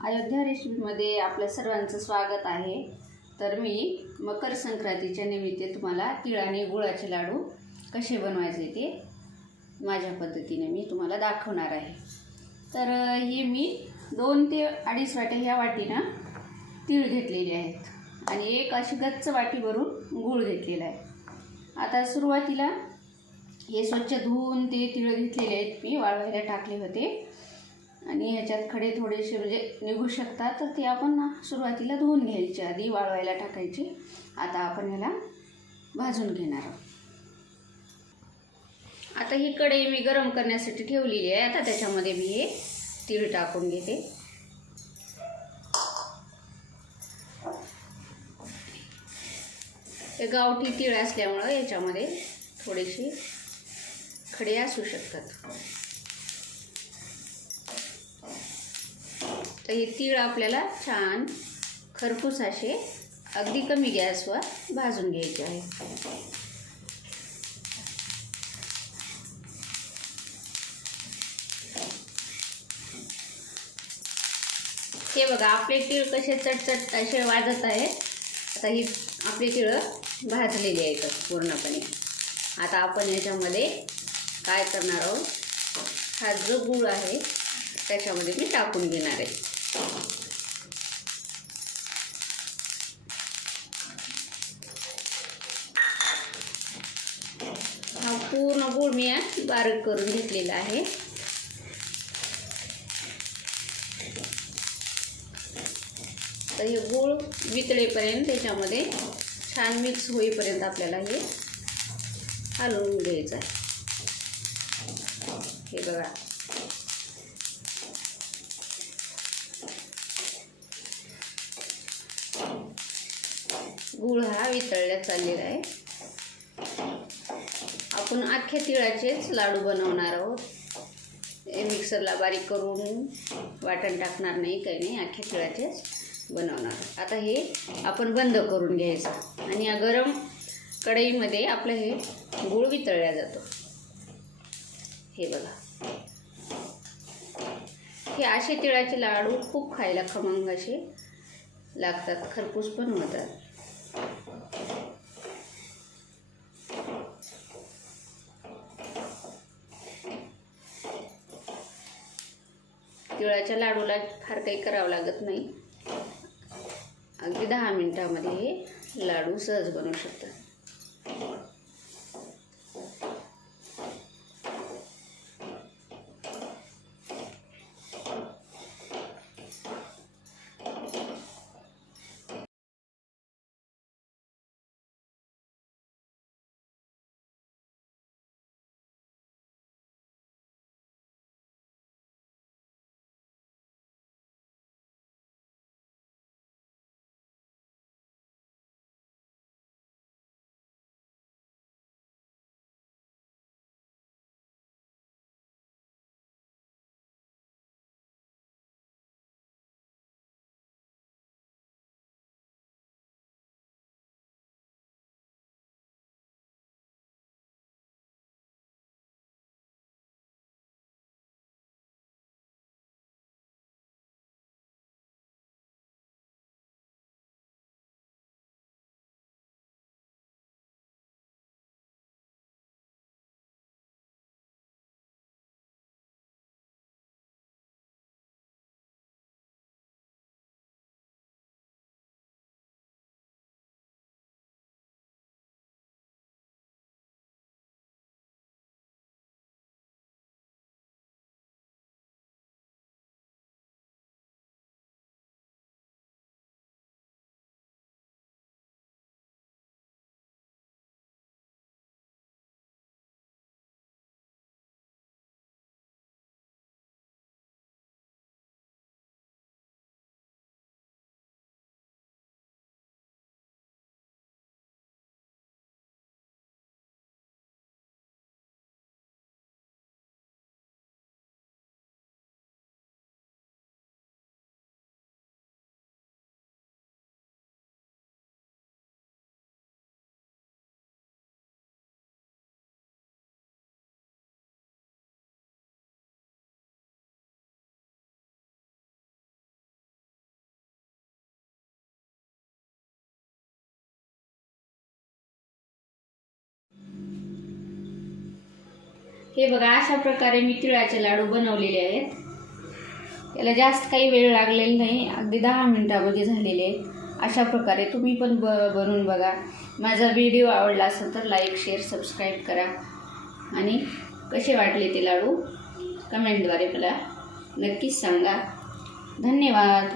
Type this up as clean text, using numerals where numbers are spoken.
अयोध्या रेसिपीमध्ये आपल्या सर्वांचं स्वागत आहे। तर मी मकर संक्रांतीच्या निमित्त तुम्हाला तीळ आणि गुळाचे लाडू कसे बनवायचे ते माझ्या पद्धतीने मी तुम्हाला दाखवणार आहे। तर हे मी 2 ते 2.5 वाट्या ह्या वाटीनं तीळ घेतलेले आहेत आणि एक अशी गच्च वाटी भरून गुळ घेतलेला आहे। आता सुरुवातीला हे स्वच्छ धुवून ते तीळ घेतलेले आहेत मी वाळवायला टाकले होते आणि ह्याच्यात खडे थोडेसे म्हणजे निघू शकतात, तर ते आपण सुरुवातीला धुवून घ्यायचे, आधी वाळवायला टाकायचे। आता आपण ह्याला भाजून घेणार आहोत। आता ही कढई मी गरम करण्यासाठी ठेवलेली आहे। आता त्याच्यामध्ये मी हे तीळ टाकून घेते। हे गावठी तीळ असल्यामुळे याच्यामध्ये थोडेसे खडे असू शकतात। तर हे तीळ आपल्याला छान खरपूस असे अगदी कमी गॅसवर भाजून घ्यायचे आहे। हे बघा आपले तीळ कसे चटचट असे वाजत आहेत। आता ही आपली तीळ भाजलेली आहेत पूर्णपणे। आता आपण याच्यामध्ये काय करणार आहोत, हा जो गूळ आहे त्याच्यामध्ये मी टाकून घेणार आहे। हा पूर्ण गूळ मी बारीक करून घेतलेला आहे। तर हे गूळ वितळेपर्यंत त्याच्यामध्ये छान मिक्स होईपर्यंत आपल्याला हे हलवून घ्यायचं आहे। हे बघा गूळ हा वितळण्यात चाललेला आहे। आपण अख्ख्या तिळाचेच लाडू बनवणार आहोत। मिक्सरला बारीक करून वाटण टाकणार नाही, काही नाही, अख्ख्या तिळाचेच बनवणार। आता हे आपण बंद करून घ्यायचं आणि या गरम कढईमध्ये आपलं हे गूळ वितळल्या जातो। हे बघा हे असे तिळाचे लाडू खूप खायला खमंग असे लागतात, खरपूस पण होतात। तिळाच्या लाडूला फार काही करावं लागत नाही, अगदी 10 मिनिटांमध्ये हे लाडू सहज बनवू शकतात। हे बघा, अशा प्रकारे मी तिळाचे लाडू बनवलेले आहेत. याला जास्त काही वेळ लागलेला नाही, अगदी 10 मिनिटामध्ये झालेले आहेत. अशा प्रकारे तुम्ही पण बनवून बघा. माझा व्हिडिओ आवडला असेल तर लाईक, शेअर, सबस्क्राईब करा. आणि कसे वाटले ते लाडू कमेंटद्वारे मला नक्कीच सांगा. धन्यवाद.